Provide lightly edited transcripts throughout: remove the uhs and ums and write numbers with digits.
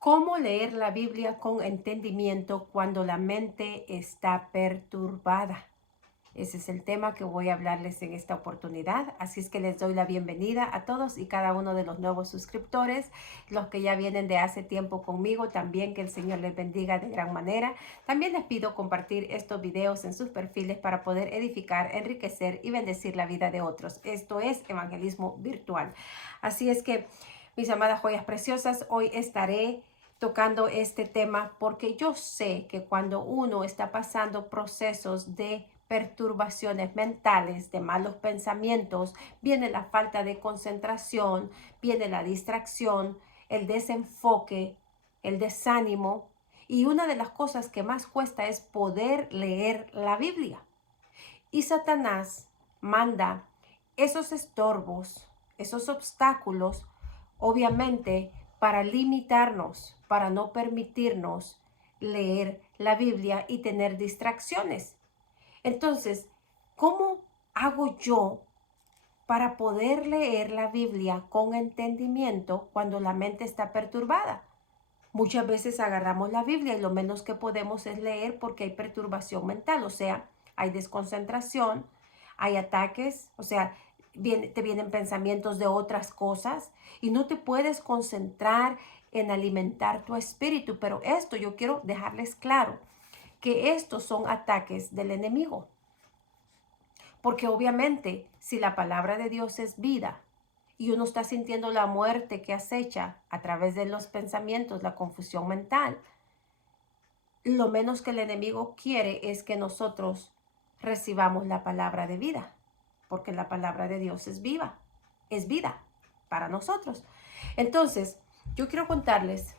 ¿Cómo leer la Biblia con entendimiento cuando la mente está perturbada? Ese es el tema que voy a hablarles en esta oportunidad. Así es que les doy la bienvenida a todos y cada uno de los nuevos suscriptores, los que ya vienen de hace tiempo conmigo, también que el Señor les bendiga de gran manera. También les pido compartir estos videos en sus perfiles para poder edificar, enriquecer y bendecir la vida de otros. Esto es evangelismo virtual. Así es que, mis amadas joyas preciosas, hoy estaré tocando este tema porque yo sé que cuando uno está pasando procesos de perturbaciones mentales, de malos pensamientos, viene la falta de concentración, viene la distracción, el desenfoque, el desánimo, y una de las cosas que más cuesta es poder leer la Biblia. Y Satanás manda esos estorbos, esos obstáculos, obviamente para limitarnos, para no permitirnos leer la Biblia y tener distracciones. Entonces, ¿cómo hago yo para poder leer la Biblia con entendimiento cuando la mente está perturbada? Muchas veces agarramos la Biblia y lo menos que podemos es leer porque hay perturbación mental, o sea, hay desconcentración, hay ataques, o sea, te vienen pensamientos de otras cosas y no te puedes concentrar en alimentar tu espíritu. Pero esto yo quiero dejarles claro, que estos son ataques del enemigo. Porque obviamente si la palabra de Dios es vida y uno está sintiendo la muerte que acecha a través de los pensamientos, la confusión mental, lo menos que el enemigo quiere es que nosotros recibamos la palabra de vida, porque la palabra de Dios es viva, es vida para nosotros. Entonces, yo quiero contarles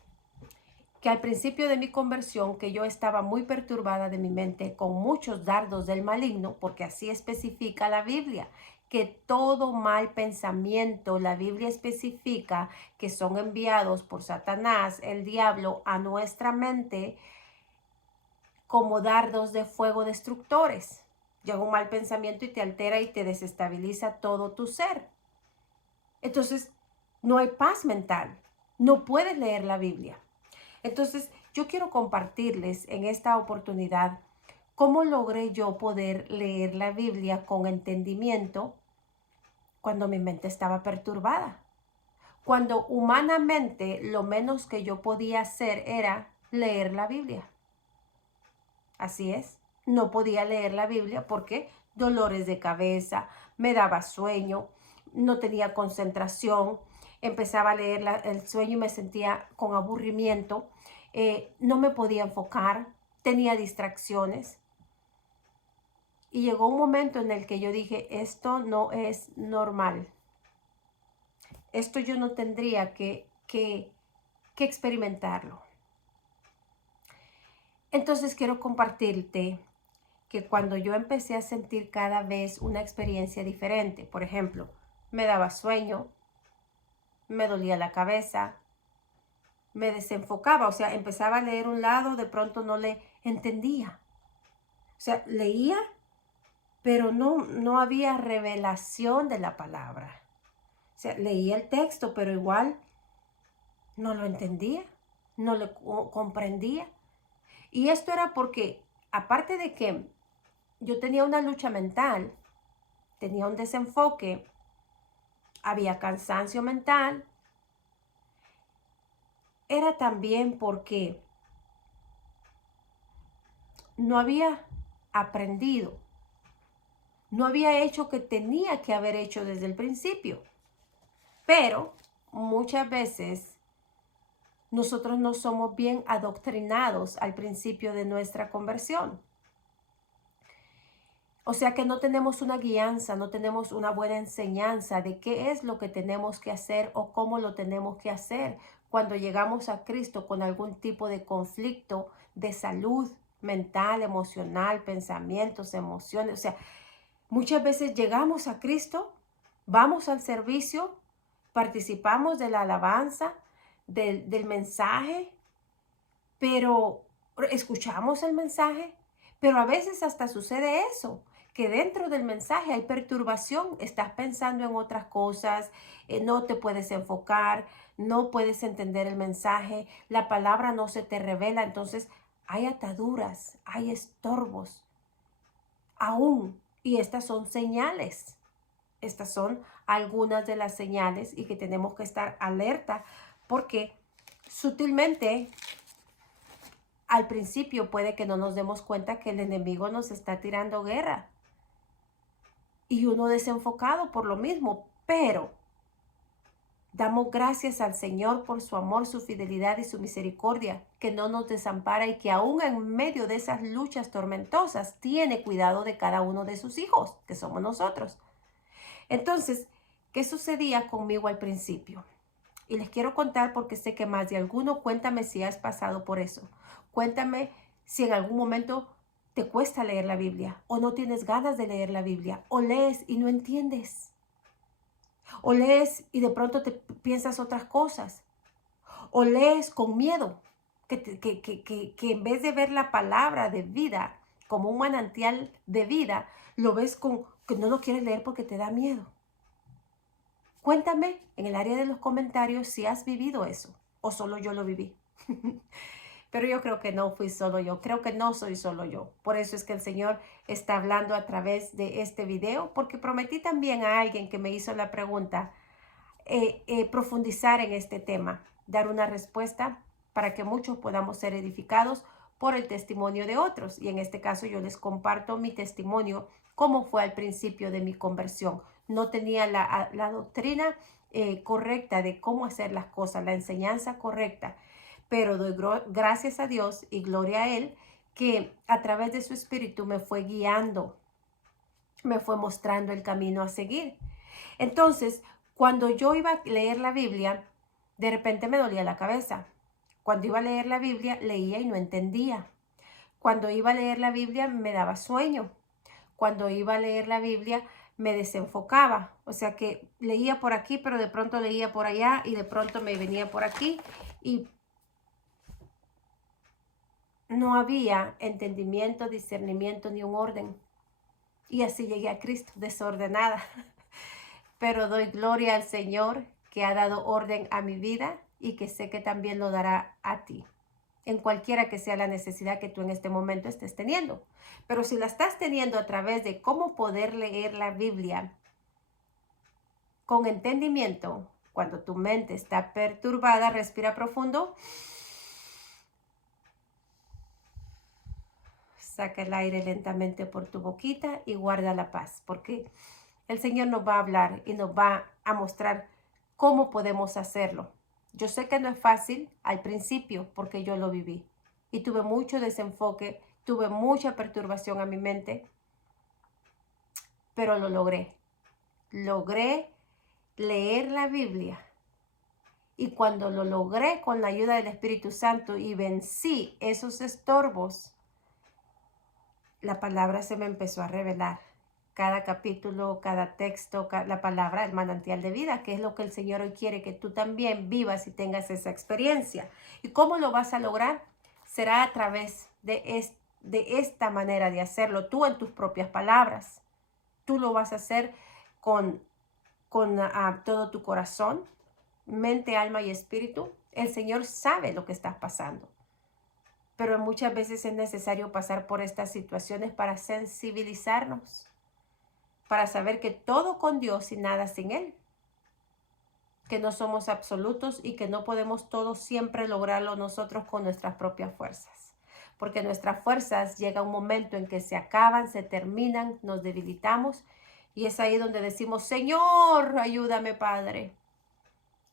que al principio de mi conversión, que yo estaba muy perturbada de mi mente con muchos dardos del maligno, porque así especifica la Biblia, que todo mal pensamiento, la Biblia especifica que son enviados por Satanás, el diablo, a nuestra mente como dardos de fuego destructores. Llega un mal pensamiento y te altera y te desestabiliza todo tu ser. Entonces, no hay paz mental. No puedes leer la Biblia. Entonces, yo quiero compartirles en esta oportunidad cómo logré yo poder leer la Biblia con entendimiento cuando mi mente estaba perturbada. Cuando humanamente lo menos que yo podía hacer era leer la Biblia. Así es, no podía leer la Biblia porque dolores de cabeza, me daba sueño, no tenía concentración, empezaba a leer el sueño y me sentía con aburrimiento, no me podía enfocar, tenía distracciones. Y llegó un momento en el que yo dije, esto no es normal. Esto yo no tendría que experimentarlo. Entonces quiero compartirte que cuando yo empecé a sentir cada vez una experiencia diferente, por ejemplo, me daba sueño, me dolía la cabeza, me desenfocaba, o sea, empezaba a leer un lado, de pronto no le entendía. O sea, leía, pero no había revelación de la palabra. O sea, leía el texto, pero igual no lo entendía, no lo comprendía. Y esto era porque, aparte de que yo tenía una lucha mental, tenía un desenfoque, había cansancio mental, era también porque no había aprendido, no había hecho que tenía que haber hecho desde el principio. Pero muchas veces nosotros no somos bien adoctrinados al principio de nuestra conversión. O sea que no tenemos una guianza, no tenemos una buena enseñanza de qué es lo que tenemos que hacer o cómo lo tenemos que hacer cuando llegamos a Cristo con algún tipo de conflicto de salud mental, emocional, pensamientos, emociones. O sea, muchas veces llegamos a Cristo, vamos al servicio, participamos de la alabanza, del mensaje, pero escuchamos el mensaje, pero a veces hasta sucede eso, que dentro del mensaje hay perturbación, estás pensando en otras cosas, no te puedes enfocar, no puedes entender el mensaje, la palabra no se te revela, entonces hay ataduras, hay estorbos aún, y estas son señales. Estas son algunas de las señales y que tenemos que estar alerta porque sutilmente al principio puede que no nos demos cuenta que el enemigo nos está tirando guerra y uno desenfocado por lo mismo, pero damos gracias al Señor por su amor, su fidelidad y su misericordia, que no nos desampara y que aún en medio de esas luchas tormentosas tiene cuidado de cada uno de sus hijos, que somos nosotros. Entonces, ¿qué sucedía conmigo al principio? Y les quiero contar porque sé que más de alguno, cuéntame si has pasado por eso. Cuéntame si en algún momento te cuesta leer la Biblia o no tienes ganas de leer la Biblia o lees y no entiendes. O lees y de pronto te piensas otras cosas. O lees con miedo, que en vez de ver la palabra de vida como un manantial de vida, lo ves con que no lo quieres leer porque te da miedo. Cuéntame en el área de los comentarios si has vivido eso o solo yo lo viví. Pero yo creo que no fui solo yo, creo que no soy solo yo. Por eso es que el Señor está hablando a través de este video, porque prometí también a alguien que me hizo la pregunta, profundizar en este tema, dar una respuesta para que muchos podamos ser edificados por el testimonio de otros. Y en este caso yo les comparto mi testimonio, cómo fue al principio de mi conversión. No tenía la doctrina correcta de cómo hacer las cosas, la enseñanza correcta, pero doy gracias a Dios y gloria a Él que a través de su espíritu me fue guiando, me fue mostrando el camino a seguir. Entonces, cuando yo iba a leer la Biblia, de repente me dolía la cabeza. Cuando iba a leer la Biblia, leía y no entendía. Cuando iba a leer la Biblia, me daba sueño. Cuando iba a leer la Biblia, me desenfocaba. O sea que leía por aquí, pero de pronto leía por allá y de pronto me venía por aquí y no había entendimiento, discernimiento ni un orden. Y así llegué a Cristo, desordenada. Pero doy gloria al Señor que ha dado orden a mi vida y que sé que también lo dará a ti, en cualquiera que sea la necesidad que tú en este momento estés teniendo. Pero si la estás teniendo a través de cómo poder leer la Biblia con entendimiento, cuando tu mente está perturbada, respira profundo. Saca el aire lentamente por tu boquita y guarda la paz, porque el Señor nos va a hablar y nos va a mostrar cómo podemos hacerlo. Yo sé que no es fácil al principio porque yo lo viví y tuve mucho desenfoque, tuve mucha perturbación a mi mente, pero lo logré. Logré leer la Biblia y cuando lo logré con la ayuda del Espíritu Santo y vencí esos estorbos, la palabra se me empezó a revelar. Cada capítulo, cada texto, la palabra, el manantial de vida, que es lo que el Señor hoy quiere que tú también vivas y tengas esa experiencia. ¿Y cómo lo vas a lograr? Será a través de esta manera de hacerlo, tú en tus propias palabras. Tú lo vas a hacer con todo tu corazón, mente, alma y espíritu. El Señor sabe lo que estás pasando. Pero muchas veces es necesario pasar por estas situaciones para sensibilizarnos, para saber que todo con Dios y nada sin Él, que no somos absolutos y que no podemos todo siempre lograrlo nosotros con nuestras propias fuerzas, porque nuestras fuerzas llega un momento en que se acaban, se terminan, nos debilitamos y es ahí donde decimos, Señor, ayúdame, Padre.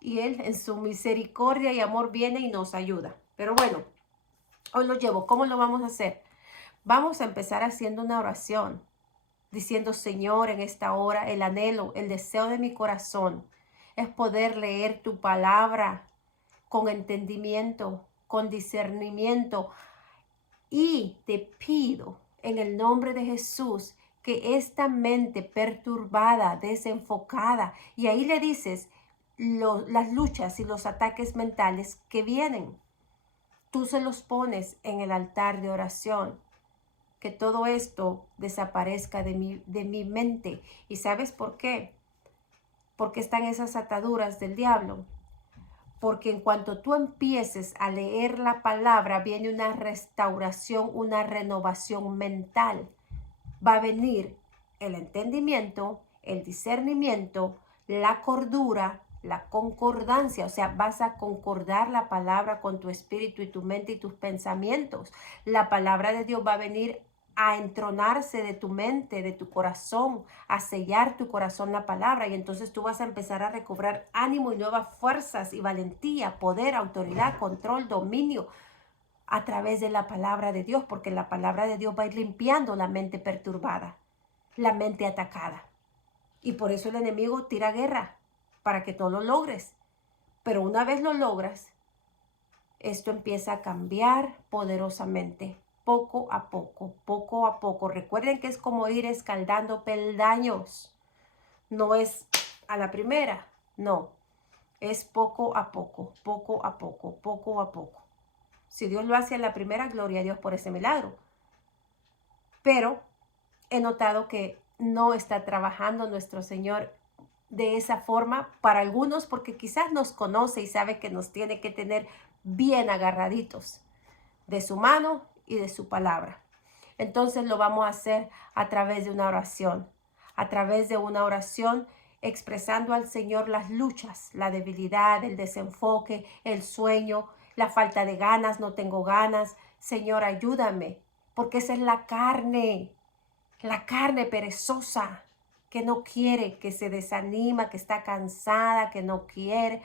Y Él en su misericordia y amor viene y nos ayuda. Pero bueno, hoy lo llevo. ¿Cómo lo vamos a hacer? Vamos a empezar haciendo una oración, diciendo, Señor, en esta hora, el anhelo, el deseo de mi corazón es poder leer tu palabra con entendimiento, con discernimiento. Y te pido en el nombre de Jesús que esta mente perturbada, desenfocada, y ahí le dices las luchas y los ataques mentales que vienen. Tú se los pones en el altar de oración que todo esto desaparezca de mi mente. ¿Y sabes por qué? Porque están esas ataduras del diablo. Porque en cuanto tú empieces a leer la palabra, viene una restauración, una renovación mental. Va a venir el entendimiento, el discernimiento, la cordura, la concordancia. O sea, vas a concordar la palabra con tu espíritu y tu mente y tus pensamientos. La palabra de Dios va a venir a entronarse de tu mente, de tu corazón, a sellar tu corazón la palabra, y entonces tú vas a empezar a recobrar ánimo y nuevas fuerzas y valentía, poder, autoridad, control, dominio a través de la palabra de Dios, porque la palabra de Dios va a ir limpiando la mente perturbada, la mente atacada. Y por eso el enemigo tira guerra, para que tú lo logres. Pero una vez lo logras, esto empieza a cambiar poderosamente, poco a poco, poco a poco. Recuerden que es como ir escaldando peldaños. No es a la primera, no. Es poco a poco, poco a poco, poco a poco. Si Dios lo hace a la primera, gloria a Dios por ese milagro. Pero he notado que no está trabajando nuestro Señor de esa forma para algunos, porque quizás nos conoce y sabe que nos tiene que tener bien agarraditos de su mano y de su palabra. Entonces lo vamos a hacer a través de una oración, a través de una oración expresando al Señor las luchas, la debilidad, el desenfoque, el sueño, la falta de ganas, no tengo ganas. Señor, ayúdame, porque esa es la carne perezosa, que no quiere, que se desanima, que está cansada, que no quiere.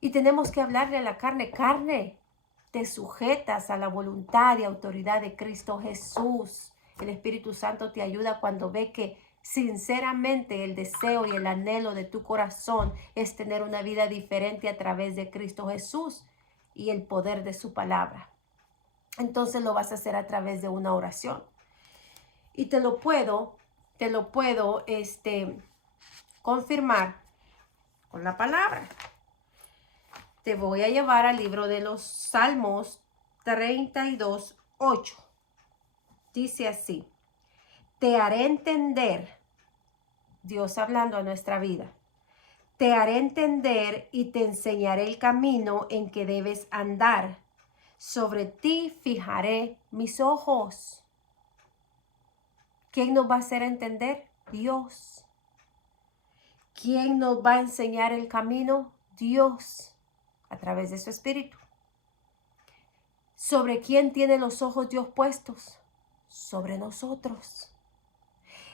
Y tenemos que hablarle a la carne, carne, te sujetas a la voluntad y autoridad de Cristo Jesús. El Espíritu Santo te ayuda cuando ve que sinceramente el deseo y el anhelo de tu corazón es tener una vida diferente a través de Cristo Jesús y el poder de su palabra. Entonces lo vas a hacer a través de una oración. Y te lo puedo confirmar con la palabra. Te voy a llevar al libro de los Salmos 32:8. Dice así: te haré entender, Dios hablando a nuestra vida, te haré entender y te enseñaré el camino en que debes andar. Sobre ti fijaré mis ojos. ¿Quién nos va a hacer entender? Dios. ¿Quién nos va a enseñar el camino? Dios, a través de su Espíritu. ¿Sobre quién tiene los ojos Dios puestos? Sobre nosotros.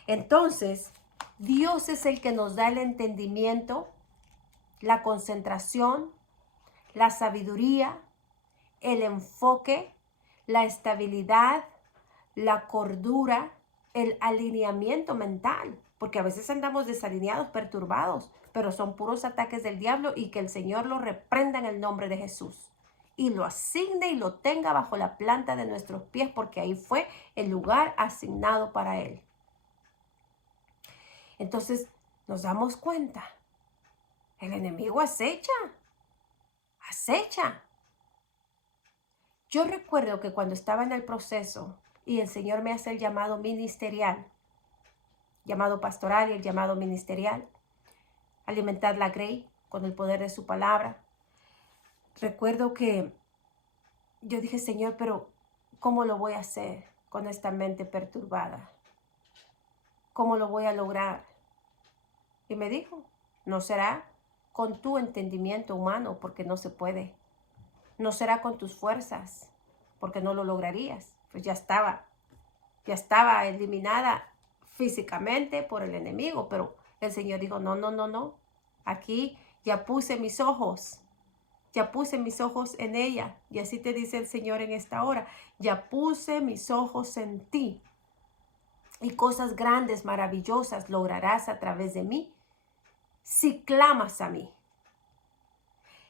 Entonces, Dios es el que nos da el entendimiento, la concentración, la sabiduría, el enfoque, la estabilidad, la cordura, el alineamiento mental, porque a veces andamos desalineados, perturbados, pero son puros ataques del diablo, y que el Señor lo reprenda en el nombre de Jesús y lo asigne y lo tenga bajo la planta de nuestros pies, porque ahí fue el lugar asignado para él. Entonces nos damos cuenta, el enemigo acecha. Yo recuerdo que cuando estaba en el proceso y el Señor me hace el llamado ministerial, llamado pastoral y el llamado ministerial, alimentar la grey con el poder de su palabra, recuerdo que yo dije, Señor, pero ¿cómo lo voy a hacer con esta mente perturbada? ¿Cómo lo voy a lograr? Y me dijo, no será con tu entendimiento humano, porque no se puede. No será con tus fuerzas, porque no lo lograrías. Pues ya estaba eliminada físicamente por el enemigo, pero el Señor dijo, no. Aquí ya puse mis ojos en ella. Y así te dice el Señor en esta hora, ya puse mis ojos en ti. Y cosas grandes, maravillosas lograrás a través de mí si clamas a mí.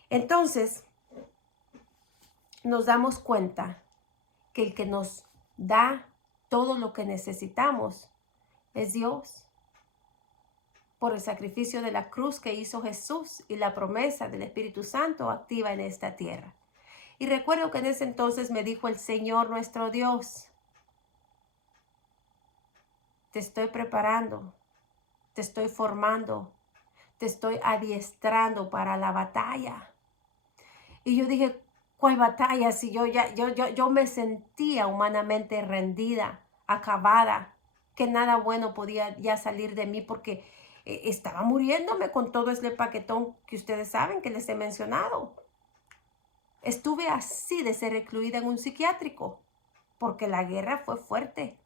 Entonces, nos damos cuenta que el que nos da todo lo que necesitamos es Dios, por el sacrificio de la cruz que hizo Jesús y la promesa del Espíritu Santo activa en esta tierra. Y recuerdo que en ese entonces me dijo el Señor nuestro Dios, te estoy preparando, te estoy formando, te estoy adiestrando para la batalla. Y yo dije, ¿cuál batalla? Si yo me sentía humanamente rendida, acabada, que nada bueno podía ya salir de mí porque estaba muriéndome con todo ese paquetón que ustedes saben que les he mencionado. Estuve así de ser recluida en un psiquiátrico porque la guerra fue fuerte,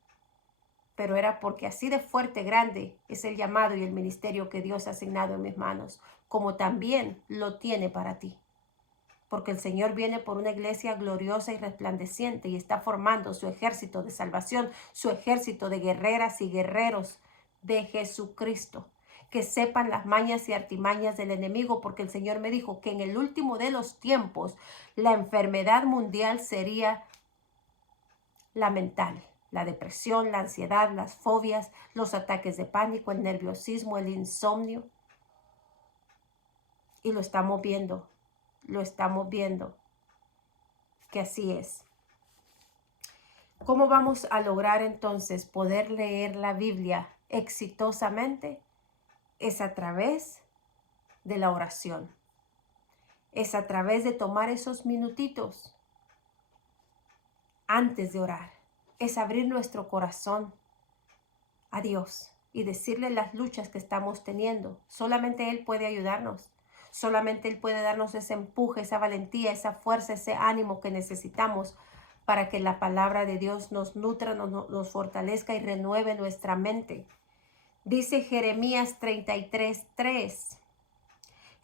pero era porque así de fuerte, grande es el llamado y el ministerio que Dios ha asignado en mis manos, como también lo tiene para ti. Porque el Señor viene por una iglesia gloriosa y resplandeciente y está formando su ejército de salvación, su ejército de guerreras y guerreros de Jesucristo. Que sepan las mañas y artimañas del enemigo, porque el Señor me dijo que en el último de los tiempos la enfermedad mundial sería la mental, la depresión, la ansiedad, las fobias, los ataques de pánico, el nerviosismo, el insomnio. Y lo estamos viendo que así es. ¿Cómo vamos a lograr entonces poder leer la Biblia exitosamente? Es a través de la oración. Es a través de tomar esos minutitos antes de orar. Es abrir nuestro corazón a Dios y decirle las luchas que estamos teniendo. Solamente Él puede ayudarnos. Solamente Él puede darnos ese empuje, esa valentía, esa fuerza, ese ánimo que necesitamos para que la palabra de Dios nos nutra, nos fortalezca y renueve nuestra mente. Dice Jeremías 33:3.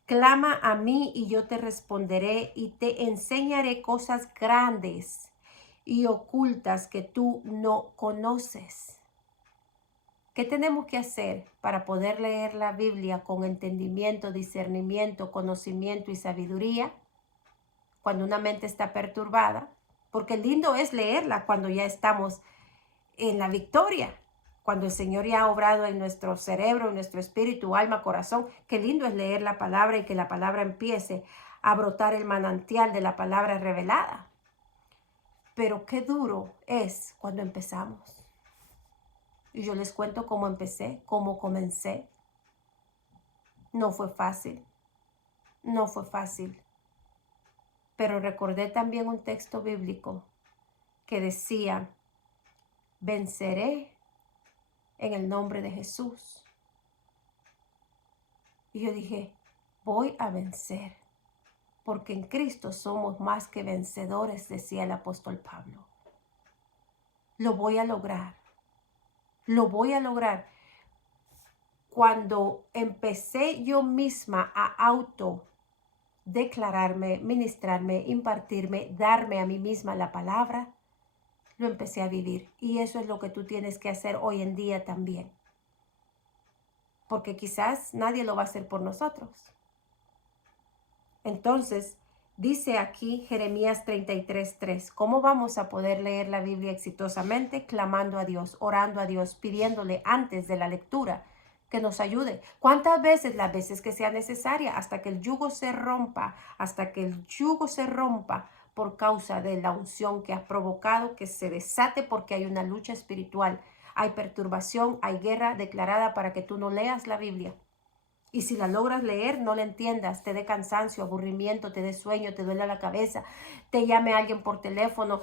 Clama a mí y yo te responderé y te enseñaré cosas grandes y ocultas que tú no conoces. ¿Qué tenemos que hacer para poder leer la Biblia con entendimiento, discernimiento, conocimiento y sabiduría cuando una mente está perturbada? Porque lindo es leerla cuando ya estamos en la victoria, cuando el Señor ya ha obrado en nuestro cerebro, en nuestro espíritu, alma, corazón. Qué lindo es leer la palabra y que la palabra empiece a brotar el manantial de la palabra revelada. Pero qué duro es cuando empezamos. Y yo les cuento cómo empecé, cómo comencé. No fue fácil, no fue fácil. Pero recordé también un texto bíblico que decía, venceré en el nombre de Jesús. Y yo dije, voy a vencer, porque en Cristo somos más que vencedores, decía el apóstol Pablo. Lo voy a lograr, lo voy a lograr. Cuando empecé yo misma a declararme, ministrarme, impartirme, darme a mí misma la palabra, lo empecé a vivir. Y eso es lo que tú tienes que hacer hoy en día también. Porque quizás nadie lo va a hacer por nosotros. Entonces, dice aquí Jeremías 33:3, ¿cómo vamos a poder leer la Biblia exitosamente? Clamando a Dios, orando a Dios, pidiéndole antes de la lectura que nos ayude. ¿Cuántas veces? Las veces que sea necesaria, hasta que el yugo se rompa, por causa de la unción que has provocado, que se desate porque hay una lucha espiritual, hay perturbación, hay guerra declarada para que tú no leas la Biblia. Y si la logras leer, no la entiendas, te dé cansancio, aburrimiento, te dé sueño, te duele la cabeza, te llame alguien por teléfono,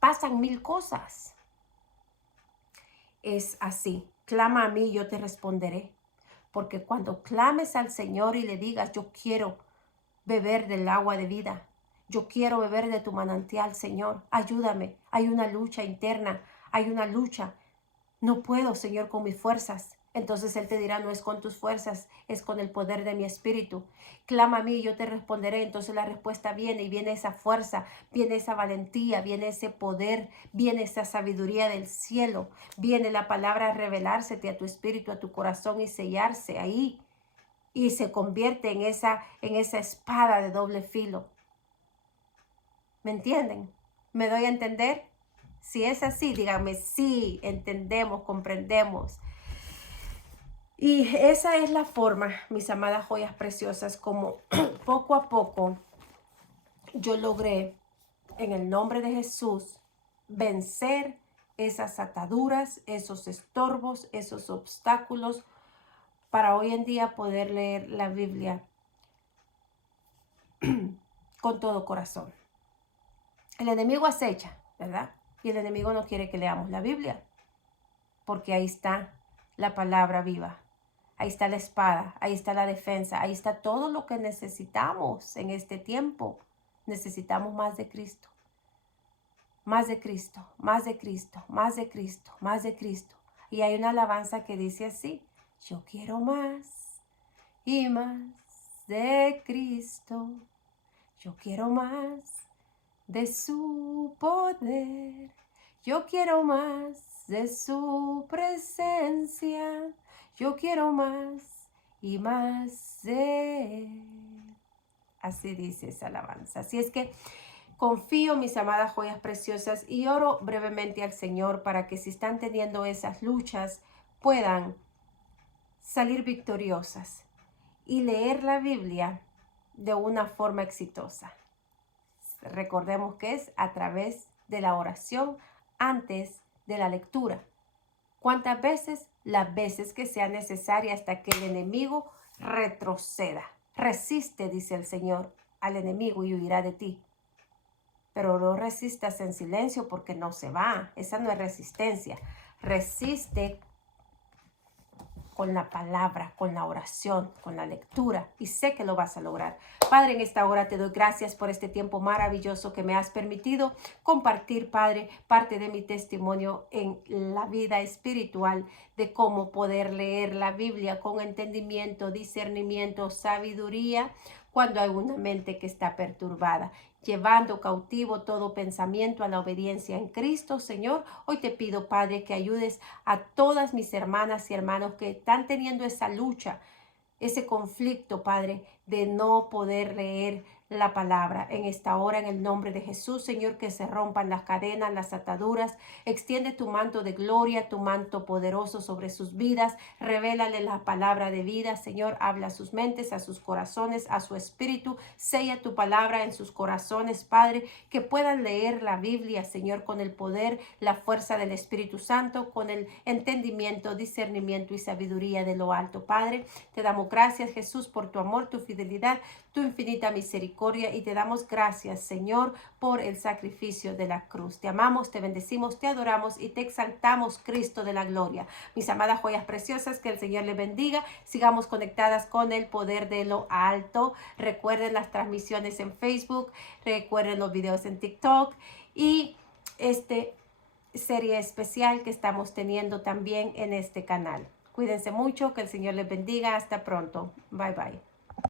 pasan mil cosas. Es así, clama a mí y yo te responderé. Porque cuando clames al Señor y le digas, yo quiero beber del agua de vida, yo quiero beber de tu manantial, Señor, ayúdame, hay una lucha interna, hay una lucha. No puedo, Señor, con mis fuerzas. Entonces Él te dirá, no es con tus fuerzas, es con el poder de mi espíritu. Clama a mí y yo te responderé. Entonces la respuesta viene y viene esa fuerza, viene esa valentía, viene ese poder, viene esa sabiduría del cielo, viene la palabra a revelársete a tu espíritu, a tu corazón y sellarse ahí. Y se convierte en esa espada de doble filo. ¿Me entienden? ¿Me doy a entender? Si es así, díganme, sí, entendemos, comprendemos. Y esa es la forma, mis amadas joyas preciosas, como poco a poco yo logré, en el nombre de Jesús, vencer esas ataduras, esos estorbos, esos obstáculos para hoy en día poder leer la Biblia con todo corazón. El enemigo acecha, ¿verdad? Y el enemigo no quiere que leamos la Biblia, porque ahí está la palabra viva. Ahí está la espada, ahí está la defensa, ahí está todo lo que necesitamos en este tiempo. Necesitamos más de Cristo, más de Cristo, más de Cristo, más de Cristo, más de Cristo. Y hay una alabanza que dice así: yo quiero más y más de Cristo. Yo quiero más de su poder. Yo quiero más de su presencia. Yo quiero más y más de él. Así dice esa alabanza. Así es que confío, mis amadas joyas preciosas, y oro brevemente al Señor para que si están teniendo esas luchas puedan salir victoriosas y leer la Biblia de una forma exitosa. Recordemos que es a través de la oración antes de la lectura. ¿Cuántas veces? Las veces que sea necesaria hasta que el enemigo retroceda. Resiste, dice el Señor, al enemigo y huirá de ti. Pero no resistas en silencio porque no se va. Esa no es resistencia. Resiste con la palabra, con la oración, con la lectura, y sé que lo vas a lograr. Padre, en esta hora te doy gracias por este tiempo maravilloso que me has permitido compartir, Padre, parte de mi testimonio en la vida espiritual de cómo poder leer la Biblia con entendimiento, discernimiento, sabiduría, cuando hay una mente que está perturbada, llevando cautivo todo pensamiento a la obediencia en Cristo, Señor. Hoy te pido, Padre, que ayudes a todas mis hermanas y hermanos que están teniendo esa lucha, ese conflicto, Padre, de no poder leer la palabra en esta hora, en el nombre de Jesús, Señor, que se rompan las cadenas, las ataduras. Extiende tu manto de gloria, tu manto poderoso sobre sus vidas. Revélale la palabra de vida, Señor. Habla a sus mentes, a sus corazones, a su espíritu. Sella tu palabra en sus corazones, Padre, que puedan leer la Biblia, Señor, con el poder, la fuerza del Espíritu Santo, con el entendimiento, discernimiento y sabiduría de lo alto. Padre, te damos gracias, Jesús, por tu amor, tu fidelidad, tu infinita misericordia, y te damos gracias, Señor, por el sacrificio de la cruz. Te amamos, te bendecimos, te adoramos y te exaltamos, Cristo de la gloria. Mis amadas joyas preciosas, que el Señor les bendiga. Sigamos conectadas con el poder de lo alto. Recuerden las transmisiones en Facebook, recuerden los videos en TikTok y serie especial que estamos teniendo también en este canal. Cuídense mucho, que el Señor les bendiga. Hasta pronto. Bye bye.